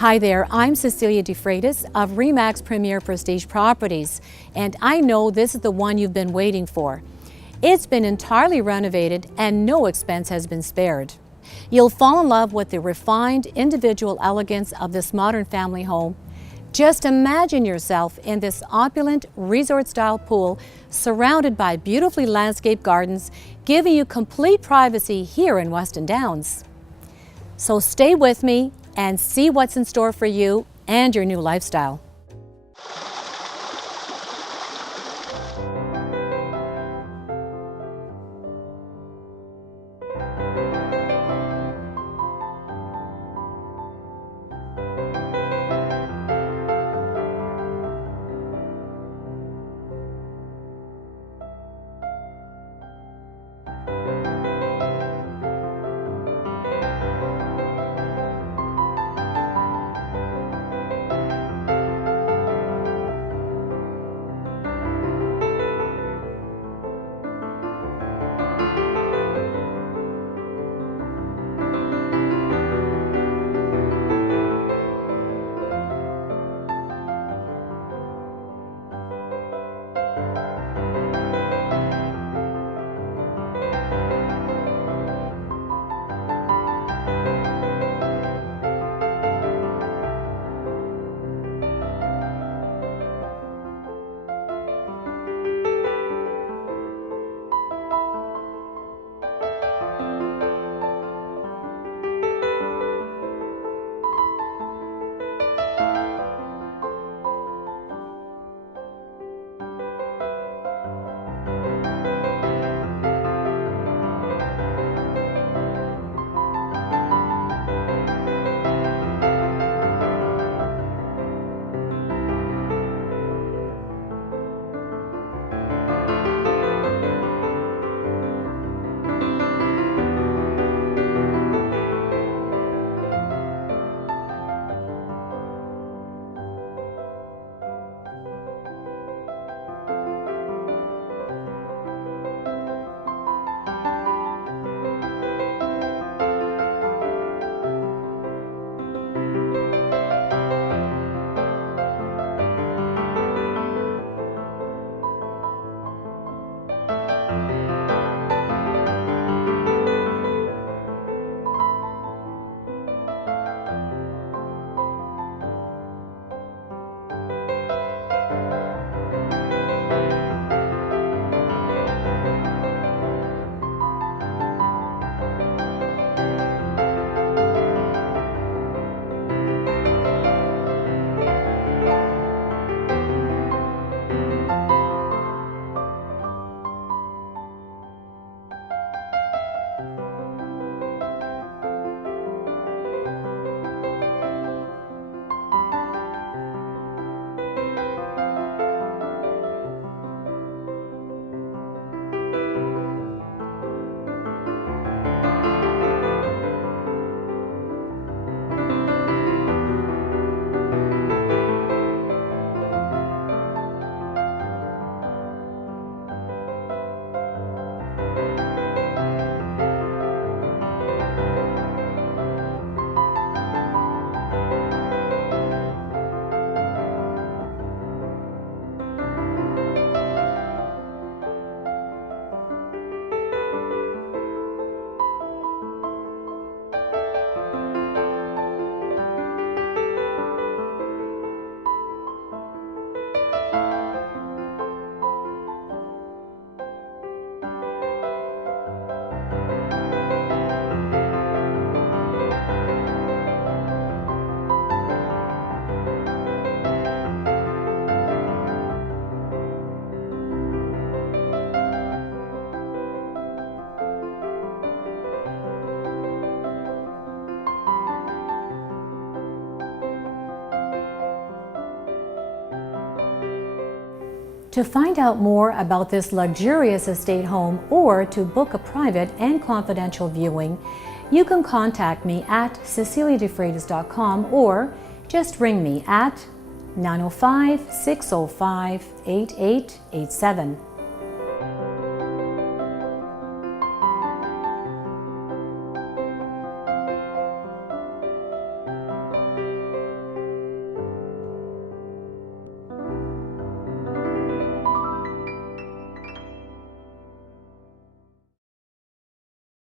Hi there, I'm Cecilia De Freitas of RE/MAX Premier Prestige Properties, and I know this is the one you've been waiting for. It's been entirely renovated and no expense has been spared. You'll fall in love with the refined individual elegance of this modern family home. Just imagine yourself in this opulent resort-style pool surrounded by beautifully landscaped gardens, giving you complete privacy here in Weston Downs. So stay with me and see what's in store for you and your new lifestyle. To find out more about this luxurious estate home or to book a private and confidential viewing, you can contact me at ceciliadefreitas.com or just ring me at 905-605-8887.